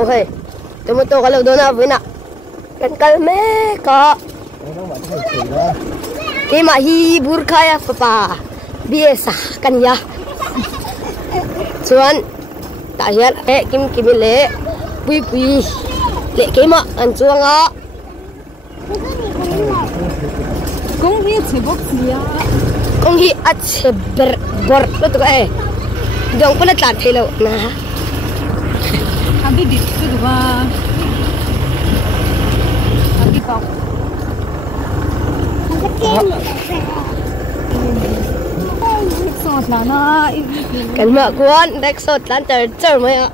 ok tụi mình tô cái lẩu đồ nào với nè cần cần mẹ có cái mà hi burka ya papa biasa kan ya cuman tak hian kim kim le pui pui le cái mà ăn chuang á công hi chế bốc gì à công hi ăn chế bor lo tụi cái dong pun tlat thấy lâu nè abi dit tu ba abi kau sốt là nó cần mẹ cuốn đếch sốt lan trời trời mấy ạ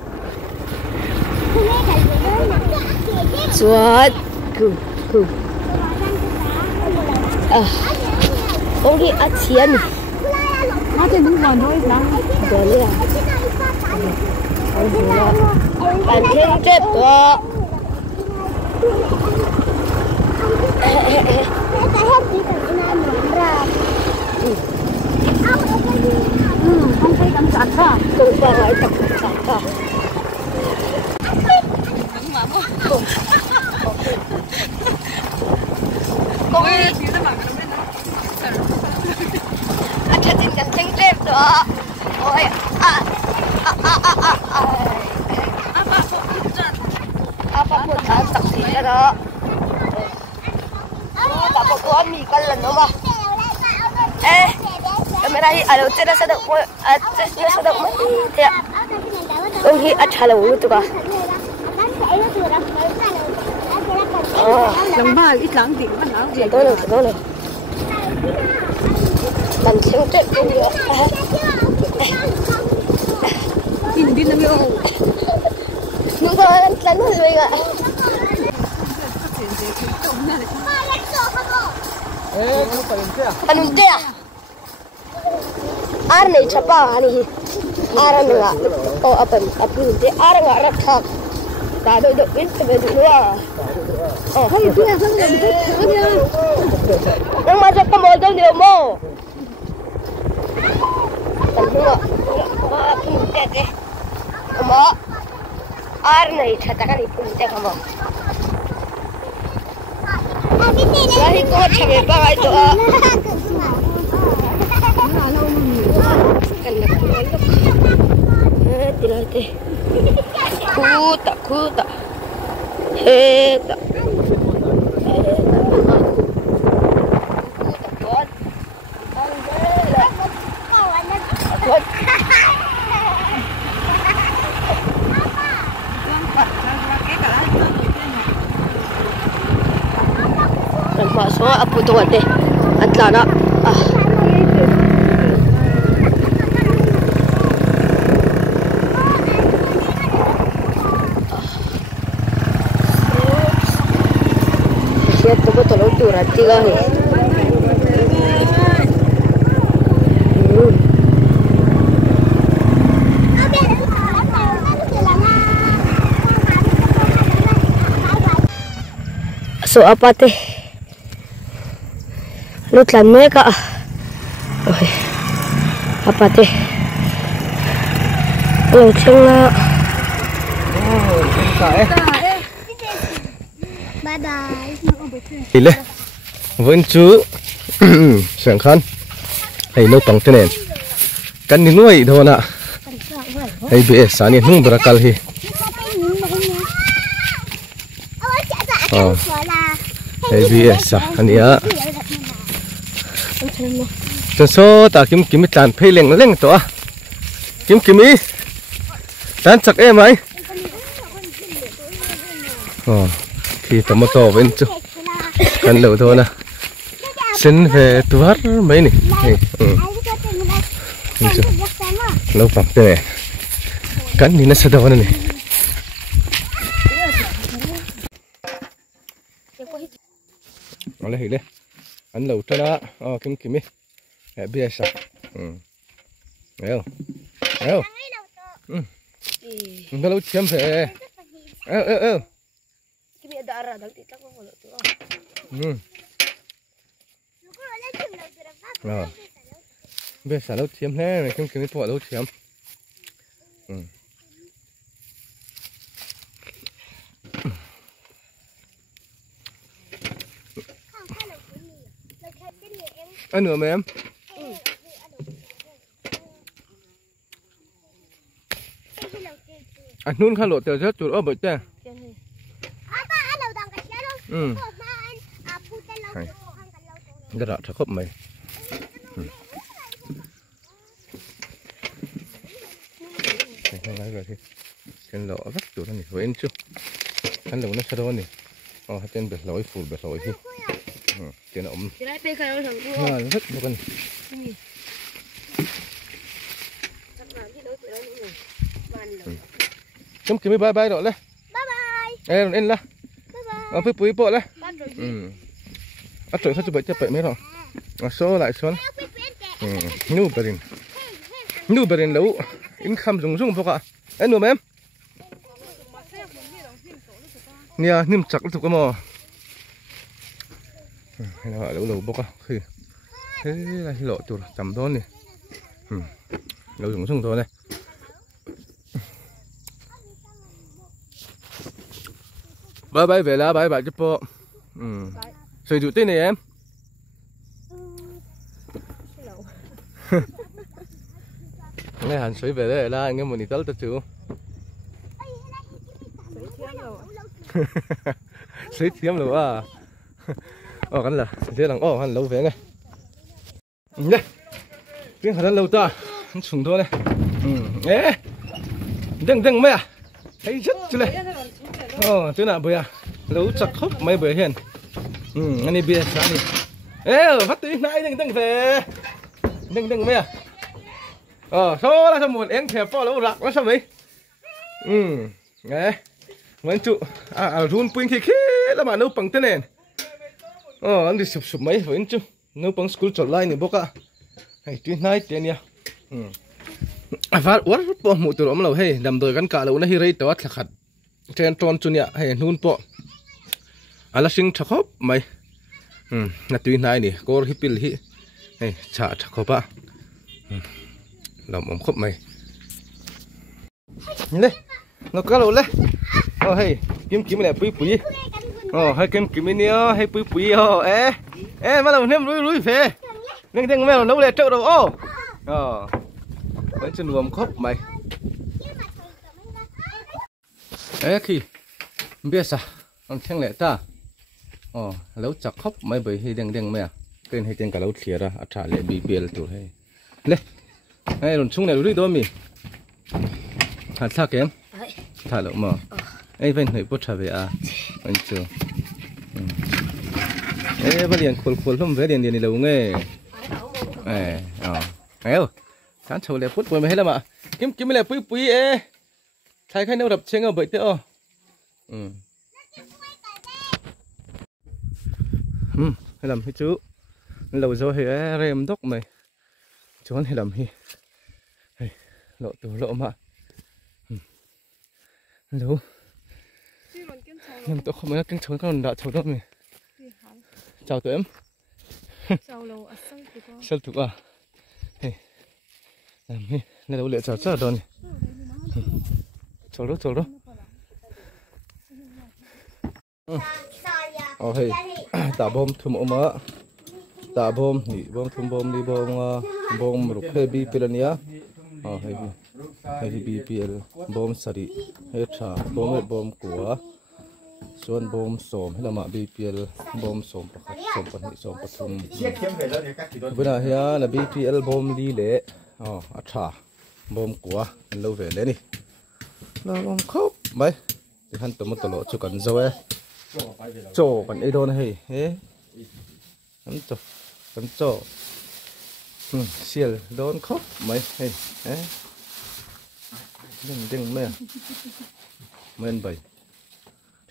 sốt không đi ăn xiên nó chỉ đúng còn thôi lắm rồi nữa bạn thêm chết đó không thấy cảm giác à cũng vào lại tập cảm cả ôi anh thật tình cảm thêm chết đó ôi apa pun tak saksi dah. Tak apa kau mi kalan nama. Kamera hi ada ucap dah sedap, dah sedap mati. Ya. Kau hi अच्छा लगा tu ka. lắm ít lắm thì vẫn lắm gì Tôi này. Mình xem chết luôn rồi. Hindi na yung Nung ko lan rồi ạ. Anong dia? Ar này chapa ani. Ar nga. O apan dia ar nga rathak. Ta do in te be dua. Oh, không biết không nhận biết không nhớ nang ma sa mo daw niyo mo. Mo. Ar này chata kan ipunte kamo. Lahi ko chabe ba ai to. Kanda ko lo. Tilate. Kuta. Heta. Masuk apa tu kan deh? Antara nak. Siapa tu betul tu rati lah ni. So apa teh? Lut lan mereka. Okay. Apa teh? Langsung lah. Bye bye. Ile. Vẫn chú sẵn khăn. Hay lâu tông thế này. Kan ni nuôi thôi nè. Hay bị sáng ni hung berakal hi. Hay bị sáng ni á. Cho số ta kim tàn phê leng to. Kim ý. Tàn chắc em ấy. Thì tomato vẫn chú. Kan lâu thôi nè. Xin về tuar mấy nè. Lâu tông thế này. Kan ni nasa daw na ni. Oleh ile. An lâu cho nó. Kim ý. Bia sa. Ayo. Nó lâu chiếm về. Kim ada arah dah kita kau kalau tu. Bia sa lâu chiếm thế, kim ý thua lâu chiếm. ăn nữa mà em anh nun khăn lộ từ rất chuột ở bờ trên rất là thật khóc mày không nói rồi thì cái lọ rất chuột này với anh chưa anh lồng nó sao đâu này trên bể lội phủ bể lội thì cái nó ôm rất một con chúng kiếm bye bye rồi đấy em lên là phơi phơi bộ đấy ăn trời sao chụp chụp mấy rồi số lại số nu berin lâu in khăm rung rung bốc à em nuôi em nè nim chặt được cái mò hay là lâu lâu bốc à khi thế là lộ chuột chầm thôi nè lâu rung rung thôi này bye bye về là bye bye chụp bộ sử dụng tên này em nghe hẳn suy về đây là nghe một nít tao chú suy thiếm luôn à cái là thế là hẳn lâu về này đây cái hẳn lâu ta sùng thôi này ê đừng mấy à thấy rất chứ này thế nào bây à lâu chặt khóc mấy bữa hiền anh đi bia sáng đi ê phát tí này đừng về đừng mấy à số là sao một em thèm pho lâu rạc nó sao vậy đấy mấy trụ run pin thì là mà nấu bằng thế này anh đi sụp mấy với chú nấu bằng school trở lại nữa bốc à hay tuy này tiền nha phát uất bộ một tụi ông lâu hay làm đời gắn cả lâu nó hi rây tao thật khát trên tròn chu nhẹ hay nun bộ là sinh thắc hop mày là tuy này nè cô hipil hi hay chả thắc hop à làm ống khóc mày đây nó cá lỗ đấy hay kiếm này pui hay kiếm này hay pui ê mà làm thêm lúi về đừng mèo nấu lẹ trâu đâu mấy chân gồm khóc mày khi biết sao ông thằng lẹ ta lâu chặt khóc mày bởi hay đừng mẹ cái hay tiền cả lâu thiệt ra trả lẹ bị bìa tụi hay đây này rồi chung này rồi đó mi hạt thác em thả lợn mà ấy bên này bớt trả về à anh chưa ấy bây giờ khôn lắm về điền này lâu nghe ấy sáng chiều lại bớt mới hết là mà kiếm lại pui thay khai nấu đập chén ở bể thế hay làm hết chú lâu rồi thì em đốc mày chú hay làm hi lộ từ lộ mà lâu nhưng tôi không biết kinh chốn con đã chốn đâu mày chào tụi em chào tụi à làm hi này đâu lệ chào chào đâu này chào đó hey tạ bom thum oma tạ bom đi bom thum bom đi bom rục hay bi pirania hay BPL bom sari hay cha bom của xuân bom sôm hay là mạ BPL bom sôm sôm pathum bữa nay là BPL bom đi lệ cha bom của lâu về lệ đi là bom khóc mấy thì hắn tụi mình tụi lộ cho cần rồi chỗ còn ấy đâu này hế cắn chỗ xiên đón khóc mấy hề đừng mẹ men bảy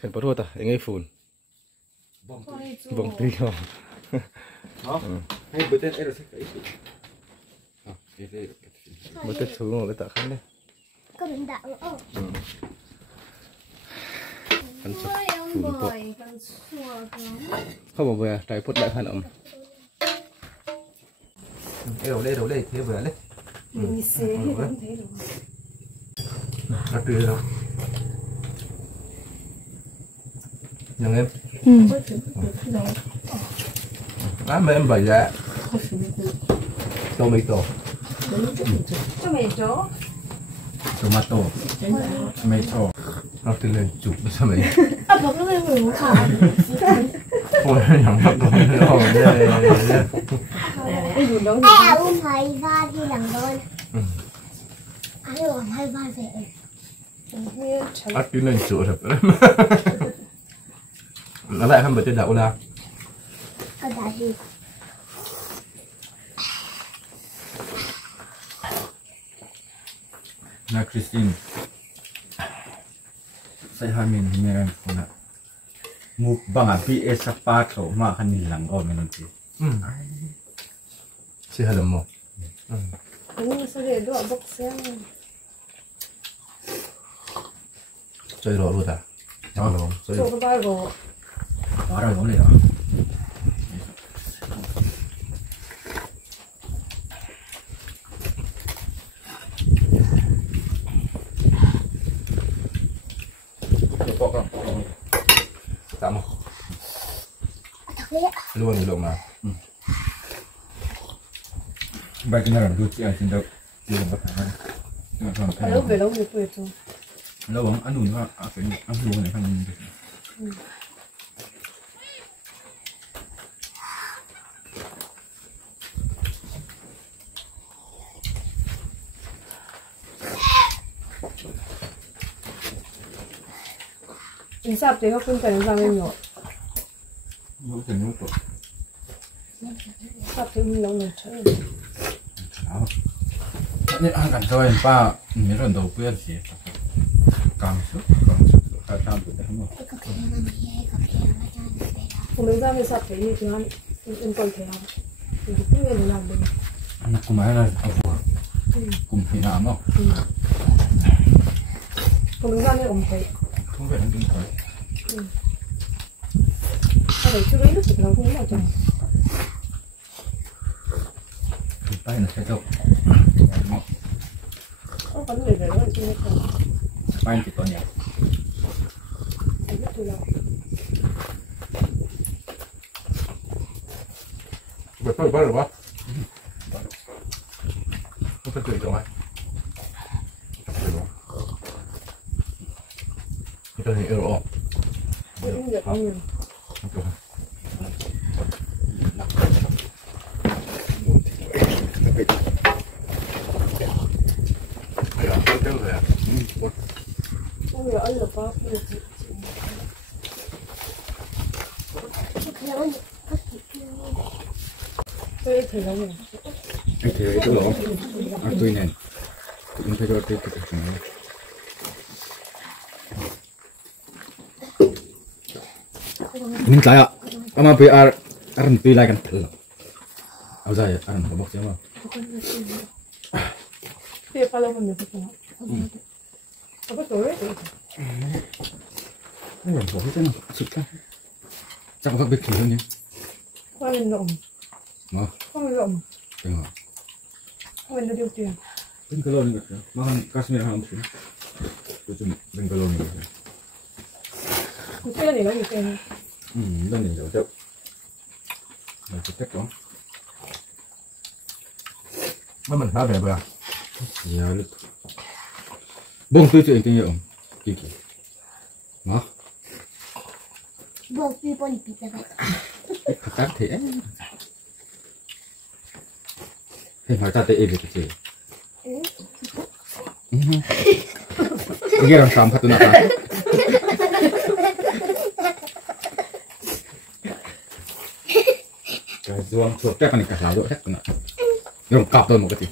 thèn bắt ta anh ấy phun vòng tùy hò hay bữa tết ấy là bữa tết xuống rồi lấy tạ khác đây ăn sạch phun bộ không bảo về trái phốt đại hàn ẩm đâu đây thế vừa đấy ăn tươi đâu nhưng em mấy em bảy dạ tomato tomato nó từ lên chụp sao vậy bấm nó lên ngủ khả ôi nhầm mất rồi ông thầy va đi làm đôi anh còn hay va về bắt cứ lên chụp thật nó lại không phải trên đậu nào cái gì na Christine saya hamin merang puna mukbang api esapat so makan nilang oh menanti si halam mo Ini sudah dua box yang. chơi rõ luôn à chơi Coba baru. parah boleh ya tạm thật luôn thì lộn mà baik ini orang tu yang cinta dia bertahan Kalau belum itu itu. lawang anu ni apa ni anu ni kan ni Insap tengok pun kan insap yang bukan itu insap tengok yang macam. ini akan tahu yang pak ni orang tahu apa sih kamu kata apa dah Kemudian kami insap ini dengan impor tengok. Itu pun yang nak beli. anak kumaha apa kumhina no Kemudian kami umpai. không phải ăn thôi Ada curi itu sebelah pun macam. tay nó sẽ đâu Oh kan boleh dah itu macam. tay thì có nhỉ Itu lah. phải bắt được quá không phải cười rồi cái này rồi Ini dia kami. Oh ya Allah pak. Saya tengok ni. itu loh aku ini ini kalau kita kesini ini saya sama BR RNP lagi kan belum aku saya RNP box ya mah Dia kalau pun dia tengok. Apa tu? ini box itu nih suka cakap bikin ini Kau yang dong. oh Kau yang dong. tengok Kau yang dia dia. Bengkelon gitu makan Kashmir hampir itu cuma bengkelon gitu Kau ni lagi kan. dan ini jauh nah cek dong mà mình khá đẹp rồi à ya lu bông tôi chuyện kinh nghiệm kiki nó buông phi bông bị vậy các thế hình hỏi ta tới em cái gì cái orang sampah tu nak cái zuang chuột chắc này cả sáu rồi chắc tu nak dùng cặp thôi một cái gì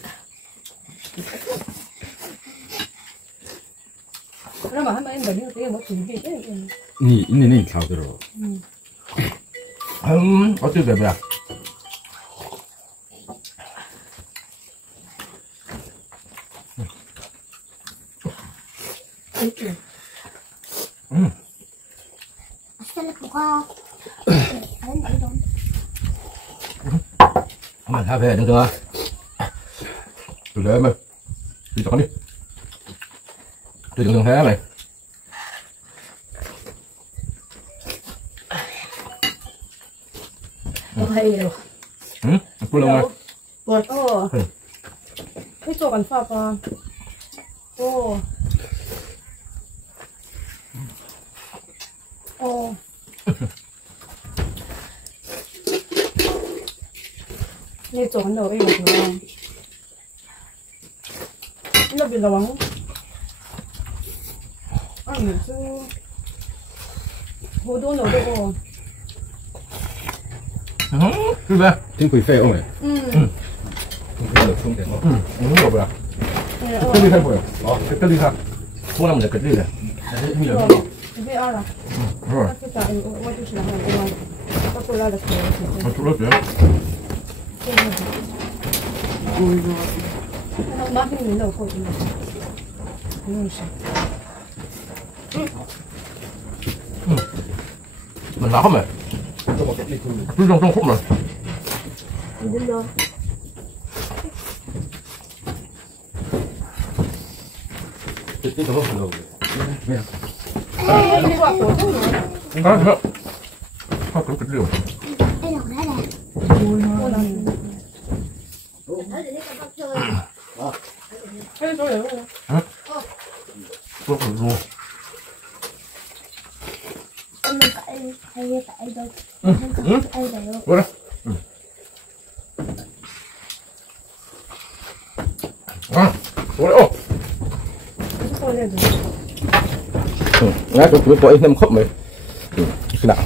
Kenapa hamba yang bagi dia mau cuci dia? ini sáu rồi có chưa đẹp à asal buka kalian tahu dong mình khá về được rồi từ để mà đi chọn đi tôi chọn thế này Oh iya. พูดลงมา ให้โจกันฟ้าปะโอ้นี่โจกันเดี๋ยวเองเหรอเราเป็นระวังอันนี้คือโหดูหนูดูโอ้คือแบบ tiếng quỷ phê ông này không thể không được cái gì thay đổi cái gì khác không làm được cái gì này bây giờ bây giờ là rồi cái cái cái cái cái cái cái cái là nó chút lớp nữa nó mắc cái gì đâu có gì mình nấu không mày cứ trong khúc rồi đi đâu cái đó không được đi qua cổ thôi đó không có cái điều cái chỗ này không có luôn What? What? Ngay tôi có em khóc mày. Cái nào?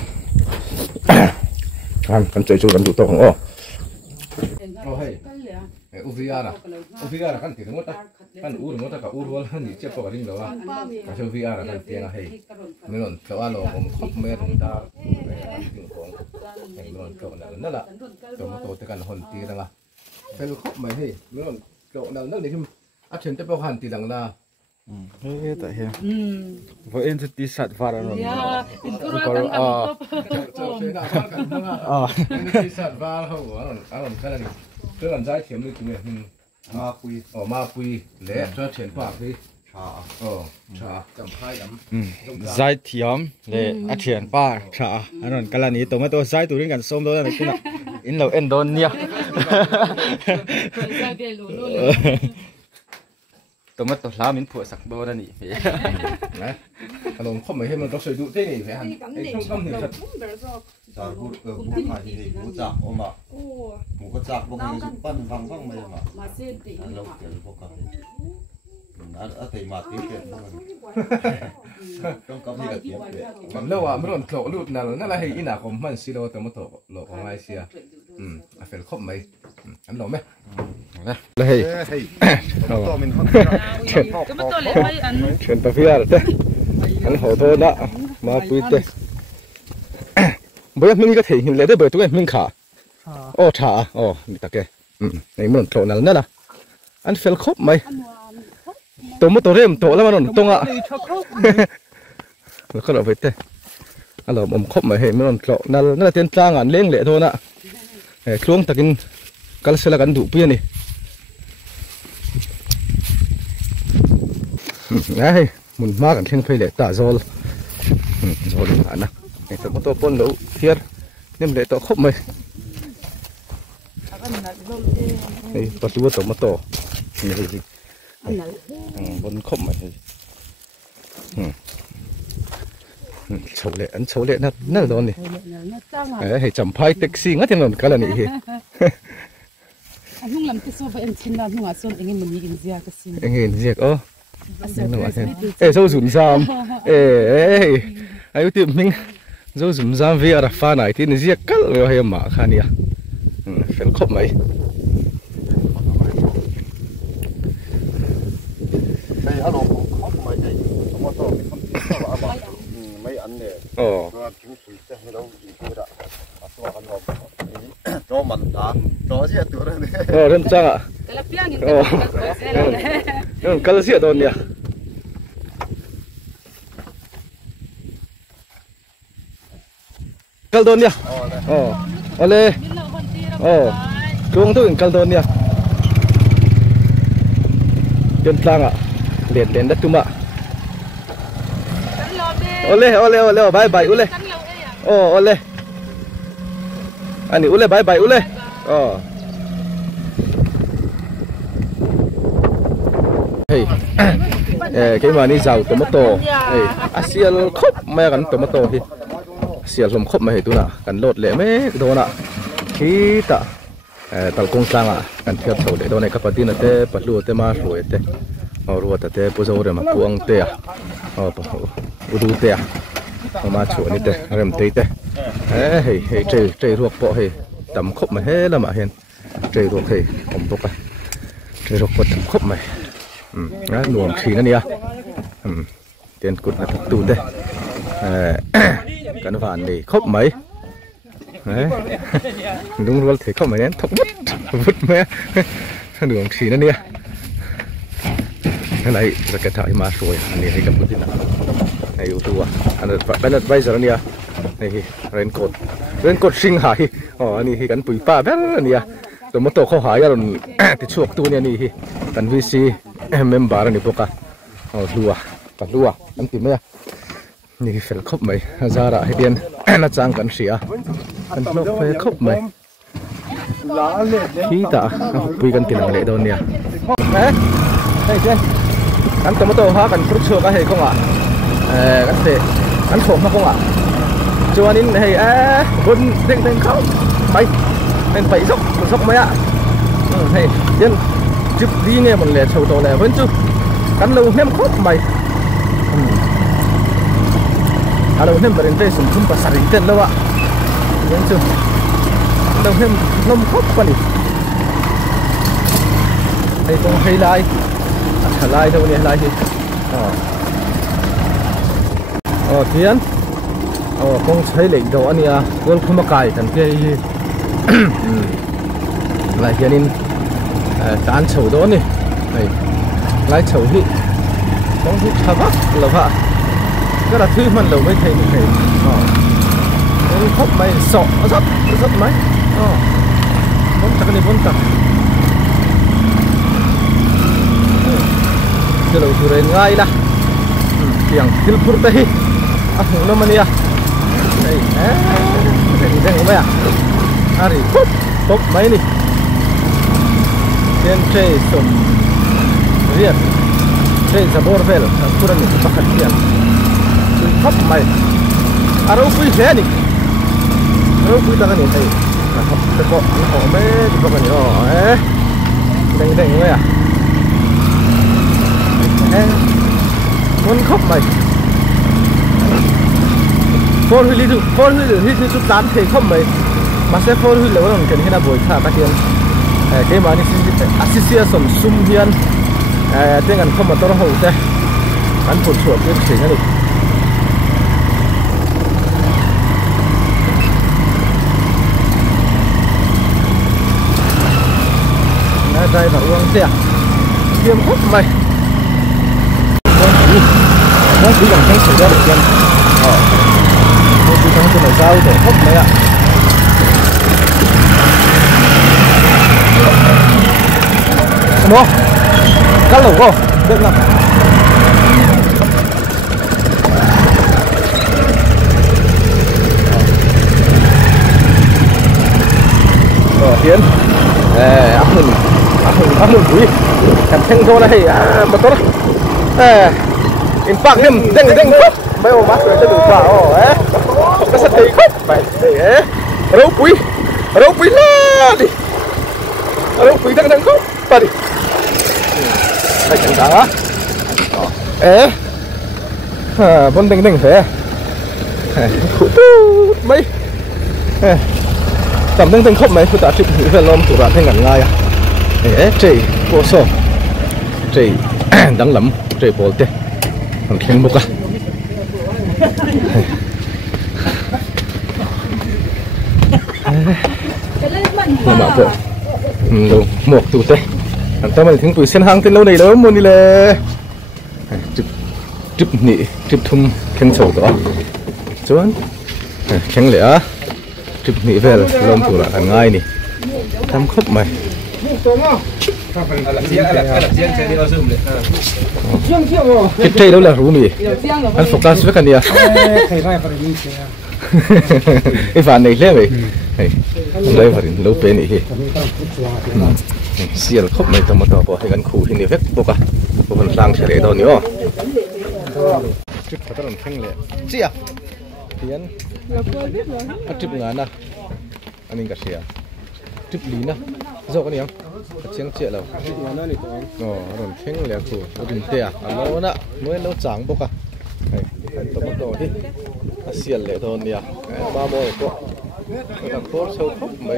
Kan chơi chơi kan tụ tao không ô. Oh hey. Uvia là kan tiền ngót ta. Kan ngót ta cả luôn ni chép vào cái đó. Cái Uvia là kan tiền là hey. Mình nói cậu aloผมkhóc mẹ chúng ta. Mình nói cậu nào nữa là cậu mà tôi kan hồn tiền là. Phải khóc mày hey. Mình nói cậu nào nữa thì ắt chân tới bao hàn tiền là. thế tại hiện với em sẽ đi sát vào rồi sát vào không cái này cái làm giải thiểm đi chúng mình ma quy lẽ cho tiền bạc đi trà cầm hai lắm giải thiểm để ăn tiền ba trà anh nói cái này tụi tôi giải tụiกันส้มด้วยนะคุณอินเราเอ็นโดนเนี่ยตัวมันตัวล้ามินผัวสักโบนั่นนี่นะขนมข้าวเหนียวให้มันต้องใส่ดูเท่นี่แหละไอ้ช่องกำเนี่ยชัด 자, 무 맛이 무자, 엄마. 무가 자, 먹는 습관 방송 뭐야, 마. 알로 될 것 같아. 나 대마 되게 좀 깜짝이야. ผมเล่าว่ามันโดนโผล่ลูกนั่นนั่นแหละให้อินาคมมันสิโลแต่มาโตโลของมาเลเซียเฟลคบไหมอันหลงไหมเลย 또 mình không.เชิญตะเพียร์เต้อันหัวโตนะมาปุยเต้บ่ยังมึงก็เห็นเลยได้เบิดตัวเองมึงขาโอ้ขาโอ้นี่ตะแกไอ้มันโผล่นั่นน่ะอันเฟลคบไหมตัวมันตัวเริ่มโตแล้วมันตรงอ่ะแล้วก็เราไปเต้เราอมคบมาเห็นมันโตนั่นเต้นจ้างอันเลี้ยงเละโทน่ะคล้องตะกินกัลเซลกันดุเปี้ยนี่ไงมุนมากกันเชียงเพลเละตาโซลโซลอ่ะนะไอ้ตัวมันตัวปนแล้วเทียร์นี่มันเละตัวคบไหมไอ้ตัวตัวมันโตนี่บนคบไหมโชว์เลยอันโชว์เลยนั่นโดนนี่ให้จำพายแท็กซี่งั้นที่นนกันแล้วนี่อันนู้นลำที่สู้ไปเอ็นชินนะหัวส่วนเอ็งมันมีกินเสียก็สิเอ็งเห็นเสียก็นั่นว่าเอ้โซ่ศูนย์สามเอ้อายุที่มิงโซ่ศูนย์สามวิอาร์ฟ้าไหนที่นี่เสียกัลเลยให้มาขานี่เป็นคบไหมđây alo không mày đây không có mình không biết là bà mấy anh này nó chúng tôi sẽ hay đâu gì cũng đã tôi ăn ngon cho mình đã cho gìตัวนั้นเริ่มจ้างอ่ะกัลเซียโดนเนี่ยกัลโดนเนี่ยโอเล่กรุงทุ่งกัลโดนเนี่ยเดินทางอ่ะเล่นดัดตุ้มอ่ะโอเล่บายโอเล่โอเล่อันนี้โอเล่บายโอเล่ hey cái mà đi giàu tomato hey asial khop mấy cái tomato hi asial lom khop mấy tu na cần lột lệ mấy đồ na khi ta tàu công sang à cần theo thầu để đồ này các bạn tin là thế bắt lúa thế mà rồi thế lúa thế bây giờ rồi mà buông thế à udu thế à mà chỗ này thế làm thế thế hey chơi ruột bộ hey tầm khop mà hết là mà hiện chơi ruột hey không bốc à chơi ruột tầm khop mày nuông khí nữa nè tiền cột là thật tù đây cái nó phản này khóc mấy đúng rồi thì khóc mấy đến thóc vứt mấy nuông khí nữa nè cái này là cái thải mà rồi anh này hay cầm cái gì nào này yếu tố anh là bây giờ nè này raincoat sinh hải anh này cái bụi pa bé nèตัวมันโตเข้าหายแล้วติดช่วงตัวเนี่ยนี่กันวิซีmember นี่พวกอะลัวอันติดไหมนี่เฟลคบไหมซาระให้เดียนน่าจังกันเสียกันลบเฟลคบไหมขี้ตาปุยกันติดหลังเละโดนเนี่ยเฮ้ยเจนกันตัวมันโตหากันฟรุตชัวกันให้คงอ่ะกันเตะกันผมมาคงอ่ะจวนนี้ให้บนเด้งเข้าไปnên phải dốc mấy ạ hay dân chụp đi nè mình lẻ sầu tàu lẻ vẫn chưa cắn lâu nem khóc mày lâu nem bền tê sùng sùng và sari tên lâu ạ vẫn chưa lâu nem nôm khóc qua đi đây không hay lai đâu nè lai gì thiên không thấy lệnh đồ anh à quân không cài thằng kia lại hiện in tán chầu đó nè này lại chầu hị không hị chả bắt là vậy cái là thứ mình đầu mới thấy như thế nó khóc mày sọ rất mấy bốn tắc này bốn tắc cái đầu tu lên ngay là tiếngtil pur tahi nó mà nia này đây không à hari pop mấy nè trên chơi sum riết chơi zabor vel kurang itu pakaian pop mấy aro pui thế nè aro pui tangan ini pop teko pop mấy di pakai ni deng mấy à muốn khóc mày phone huy chút tán thì khóc mày mà sẽ phone huy lâu rồi cần cái nào bồi thả các tiền cái mà này association sum hiền tiếng Anh không mà tôi hậu thế anh phun chuột cái gì nữa đi đây vào uống xe tiêm khóc mày nó chỉ cần cái sự đó được chân tôi chỉ trong cái này sao để khóc mày ạ đúng không cắt lẩu không được nào Tiến áp lực quý cảm thấy thôi này mà tốt đấy in phang thêm đeng khóc mấy ông bác rồi cho đủ vào cái sắt thấy khóc phải để rau quý la đi rau quý đang khóc vào đi phải chẳng đáng á bốn đeng thế mấy tầm đeng khóc mấy phụ ta chụp hình về lom tủ ra thấy ngẩn ngay à chị cô sổ chị đắng lắm chị bồ tê còn khen bốc à mà bảo bộ đồ một tủ tê anh ta mình thấy tụi sen hàng tên lâu này đó muốn đi lệ chụp nị chụp thun khen sổ đó chốn khen lẽ chụp nị về lom tủ ra ngay nè tắm khóc mày cái cây đâu là rú mì anh focus với cái này cái phần này lên vậy đây phải lâu bên này เสียลครบไม่ต้องมาต่อพอให้กันคู่ที่นี่เพ็กบุกอะบุกคนสร้างเฉลยตอนนี้อ๋อจุดพัฒนาแข็งเลยเสียเพี้ยนจุดงานนะอันนี้ก็เสียจุดลีนะโซ่กันยังเชียงเจี๊ยเราอ๋อถนนแข็งเลยคู่ดินเตี้ยอันโน้นนะเมื่อเราจางบุกอะต้องมาต่อที่เสียเลยตอนนี้บ้าบอยก็ต้องโคตรโชว์ครบไหม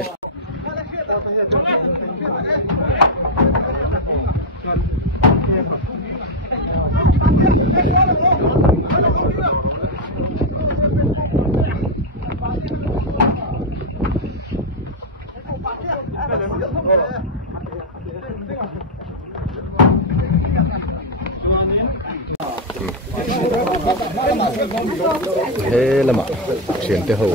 เฮ้ละมาเชียนเตะหู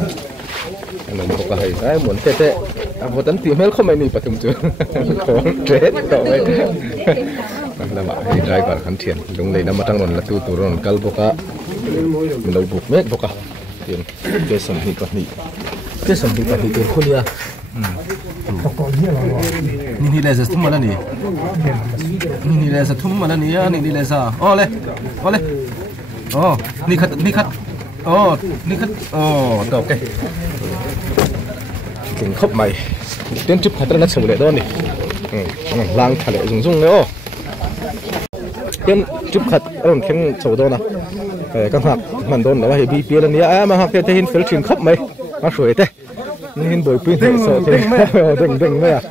อันนั้นพวกเขาให้หมุนเตะๆพอตั้งตีเมลเขาไม่มีประตูเจอของเด็ดต่อไปละมาให้ได้ก่อนขันเทียนลงเลยน้ำมาตั้งนนละตัวรอนกัลพวกเขาเราบุกเมฆพวกเขาเทียนเกสมหิปนิเกสมหิปนิตัวคนเดียวนี่เลยจะทุ่มมาแล้วนี่เลยจะทุ่มมาแล้วนี่เลยจะอ๋อเลยอ๋อนี่คัดอ๋อนี่คัดอ๋อต่อไปถึงครบใหม่เต้นจุดพัฒนาเฉลี่ยด้านนี่ล้างทะเลสุ่งเลยอ๋อเต้นจุดขัดอารมณ์เข้มโซดนะกังหักมันโดนแต่ว่าเห็นบีเปียแล้วเนี่ยมาหักเต้นฟิลชินครบไหมมาสวยเต้นี่เห็นบ่อยปีนโซเต้เด้งไหมอ่ะ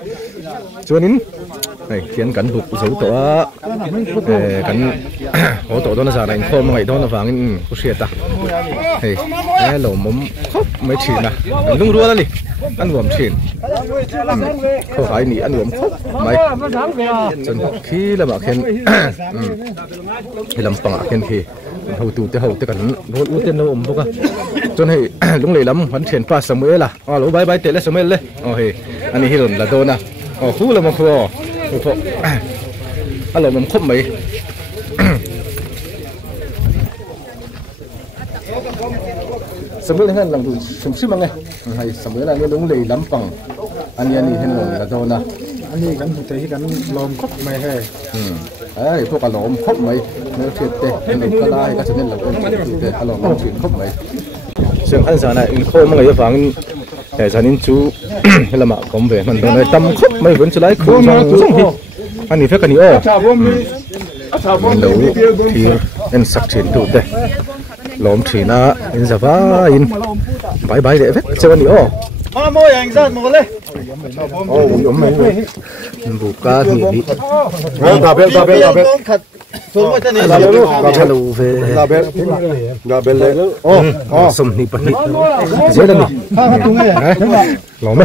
ชวนนี้เขียนกันบุกสูตัวกันโอ้ตัวนั้นจะอะไรโคมไงตัวนั้นฟังผู้เชี่ยวชาญหล่อมุมครบไม่ฉีดนะลุงรัวแล้วนี่อันรวมฉีดเขาขายนี่อันรวมครบไม่จนขี้แล้วมาเขียนให้ลำปังเขียนขี้เขาตูเตะกันรถอุ้เต้นเราพวกกันจนให้ลุงเลยลำวันเฉียนป้าสมัยละอ๋อรู้ใบเตะแล้วสมัยเลยโอเคอันนี้ฮิโรนละโดนะอ๋อคู่แล้วมาคู่พวกอารมณ์มันครบไหมสมัยนั้นหลังดูชิมมั้งไงให้สมัยนั้นลุงเลยลำปังอันนี้เห็นหมดละโดนะอันนี้กันแต่ที่กันลมครบไหมให้พวกอารมณ์ครบไหมเนื้อเทียดเตะเนื้อก็ได้ก็จะเน้นเราเองแต่อารมณ์มันถึงครบไหมซึ่งอันสารนั้นโค้งมันก็จะฟังแต่ฉันนี่จูให้ละหมาดผมเว้มันตรงไหนตั้มครบไม่เหมือนจะไล่คู่ช่องที่อันนี้เพื่อกันนี่อ๋อมันดูที่เป็นสักเฉียนดูเด้ลมฉีน่ะอินสบายอินใบเด็ดเจ้านี่อ๋อมาโมยังจัดหมดเลยโอ้ยไม่บุกกาที่นี่กาเบลส่งมาที่นี่กาเบลเฟเลยโอ้สมนิปนิเจ้านี่ลมไหม